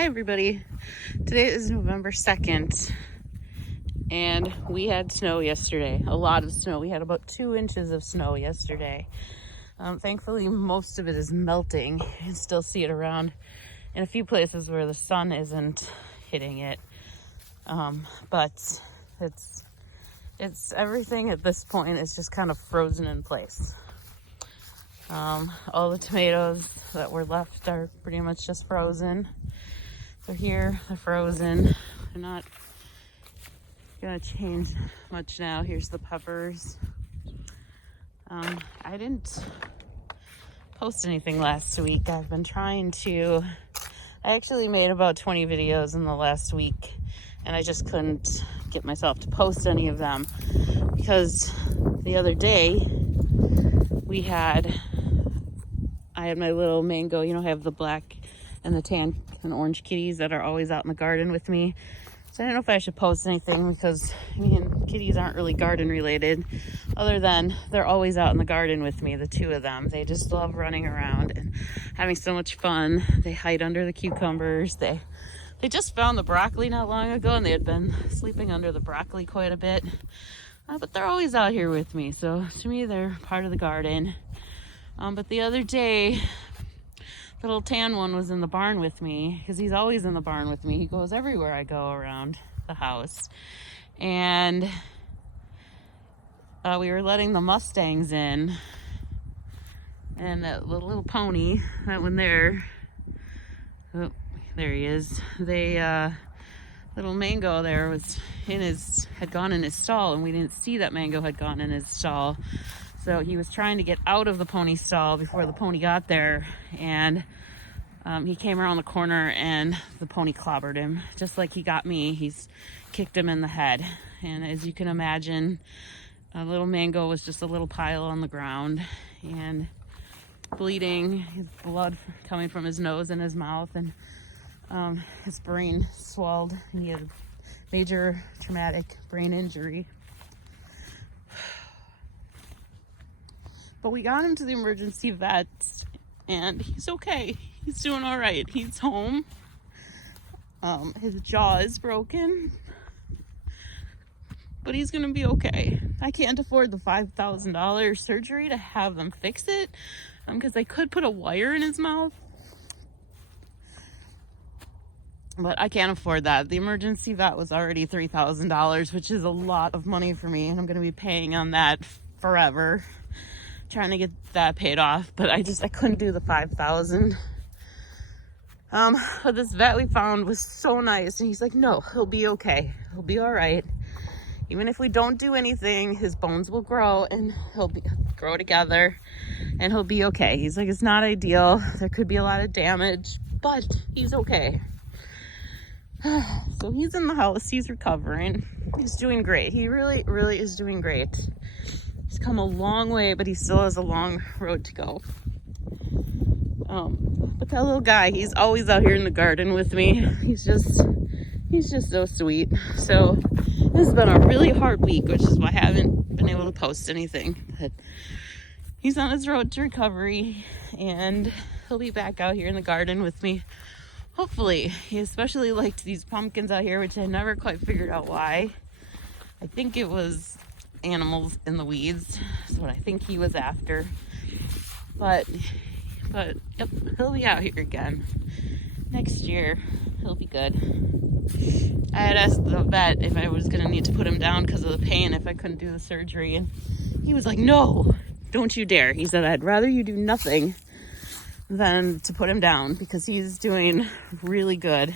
Hi everybody. Today is November 2nd and we had snow yesterday. A lot of snow. We had about 2 inches of snow yesterday. Thankfully, most of it is melting. You can still see it around in a few places where the sun isn't hitting it. But it's everything at this point is just kind of frozen in place. All the tomatoes that were left are pretty much just frozen. They're here, they're frozen. They're not gonna change much now. Here's the peppers. I didn't post anything last week. I've been trying to. I actually made about 20 videos in the last week, and I just couldn't get myself to post any of them because the other day I had my little mango, I have the black and the tan and orange kitties that are always out in the garden with me. So I don't know if I should post anything because, kitties aren't really garden related other than they're always out in the garden with me, the two of them. They just love running around and having so much fun. They hide under the cucumbers. They just found the broccoli not long ago and they had been sleeping under the broccoli quite a bit. But they're always out here with me. So to me, they're part of the garden. But the other day, the little tan one was in the barn with me because he's always in the barn with me. He goes everywhere I go around the house. And we were letting the Mustangs in. And that little pony, that one there, oh, there he is. Little Mango there had gone in his stall, and we didn't see that Mango had gone in his stall. So he was trying to get out of the pony stall before the pony got there, and he came around the corner and the pony clobbered him, just like he got me. He's kicked him in the head. And as you can imagine, little Mango was just a little pile on the ground and bleeding, his blood coming from his nose and his mouth, and his brain swelled. He had a major traumatic brain injury. But we got him to the emergency vet, and he's okay. He's doing all right. He's home. His jaw is broken, but he's gonna be okay. I can't afford the $5,000 surgery to have them fix it, because I could put a wire in his mouth, but I can't afford that. The emergency vet was already $3,000, which is a lot of money for me, and I'm gonna be paying on that forever, trying to get that paid off. But I couldn't do the $5,000. But this vet we found was so nice, and he's like, no, he'll be okay. He'll be all right. Even if we don't do anything, his bones will grow and grow together and he'll be okay. He's like, it's not ideal. There could be a lot of damage, but he's okay. So he's in the house. He's recovering. He's doing great. He really, really is doing great. He's come a long way, but he still has a long road to go. But that little guy, he's always out here in the garden with me. He's just so sweet. So this has been a really hard week, which is why I haven't been able to post anything. But he's on his road to recovery, and he'll be back out here in the garden with me. Hopefully. He especially liked these pumpkins out here, which I never quite figured out why. I think it was animals in the weeds. That's what I think he was after. But yep, he'll be out here again. Next year, he'll be good. I had asked the vet if I was going to need to put him down because of the pain if I couldn't do the surgery. And he was like, no, don't you dare. He said, I'd rather you do nothing than to put him down because he's doing really good.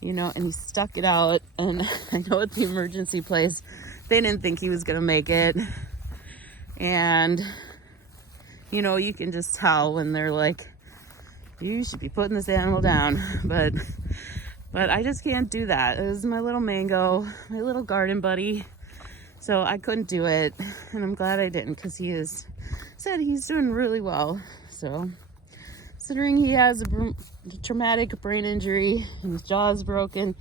And he stuck it out. And I know at the emergency place, they didn't think he was going to make it. And, you can just tell when they're like, you should be putting this animal down. But I just can't do that. It was my little Mango, my little garden buddy. So I couldn't do it. And I'm glad I didn't because said he's doing really well. So considering he has a traumatic brain injury and his jaw is broken,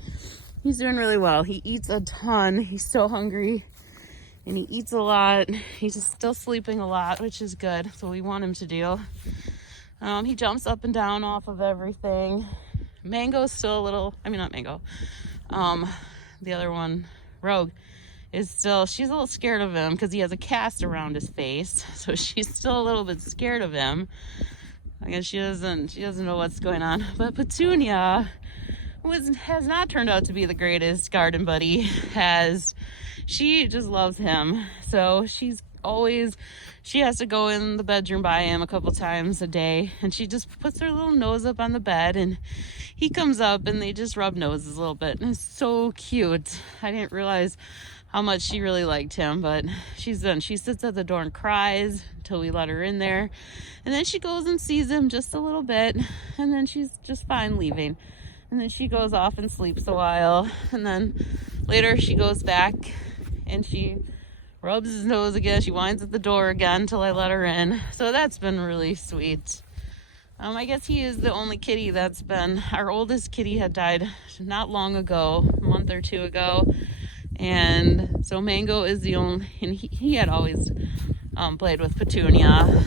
he's doing really well. He eats a ton. He's so hungry. And he eats a lot. He's just still sleeping a lot, which is good. That's what we want him to do. He jumps up and down off of everything. Mango's still a little, I mean, not Mango. The other one, Rogue, is still, she's a little scared of him because he has a cast around his face. So she's still a little bit scared of him. I guess she doesn't know what's going on. But Petunia has not turned out to be the greatest garden buddy. She just loves him. So she has to go in the bedroom by him a couple times a day, and she just puts her little nose up on the bed, and he comes up and they just rub noses a little bit, and it's so cute. I didn't realize how much she really liked him, but she sits at the door and cries until we let her in there, and then she goes and sees him just a little bit, and then she's just fine leaving, and then she goes off and sleeps a while, and then later she goes back and she rubs his nose again. She whines at the door again till I let her in. So that's been really sweet. I guess he is the only kitty that's been, our oldest kitty had died not long ago, a month or two ago. And so Mango is the only, and he had always played with Petunia.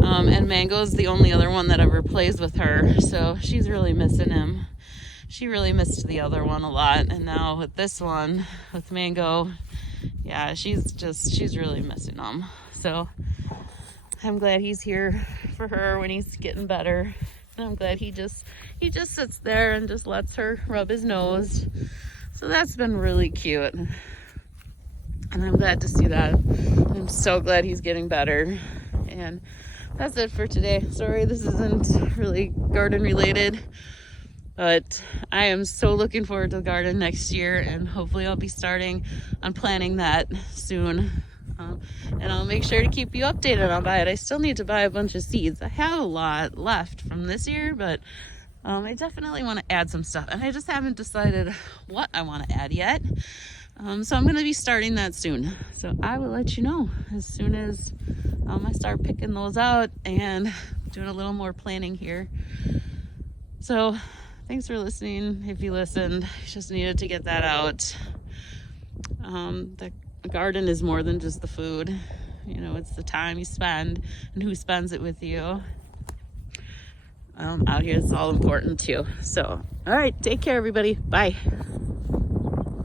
And Mango's the only other one that ever plays with her. So she's really missing him. She really missed the other one a lot. And now with this one, with Mango, yeah, she's really missing him. So I'm glad he's here for her when he's getting better. And I'm glad he just sits there and just lets her rub his nose. So that's been really cute. And I'm glad to see that. I'm so glad he's getting better. And that's it for today. Sorry, this isn't really garden related. But I am so looking forward to the garden next year, and hopefully I'll be starting on planning that soon. And I'll make sure to keep you updated on it. I still need to buy a bunch of seeds. I have a lot left from this year, but I definitely want to add some stuff. And I just haven't decided what I want to add yet. So I'm going to be starting that soon. So I will let you know as soon as I start picking those out and doing a little more planning here. So thanks for listening. If you listened, I just needed to get that out. The garden is more than just the food. You know, it's the time you spend and who spends it with you. Out here, it's all important too. So, all right, take care, everybody. Bye.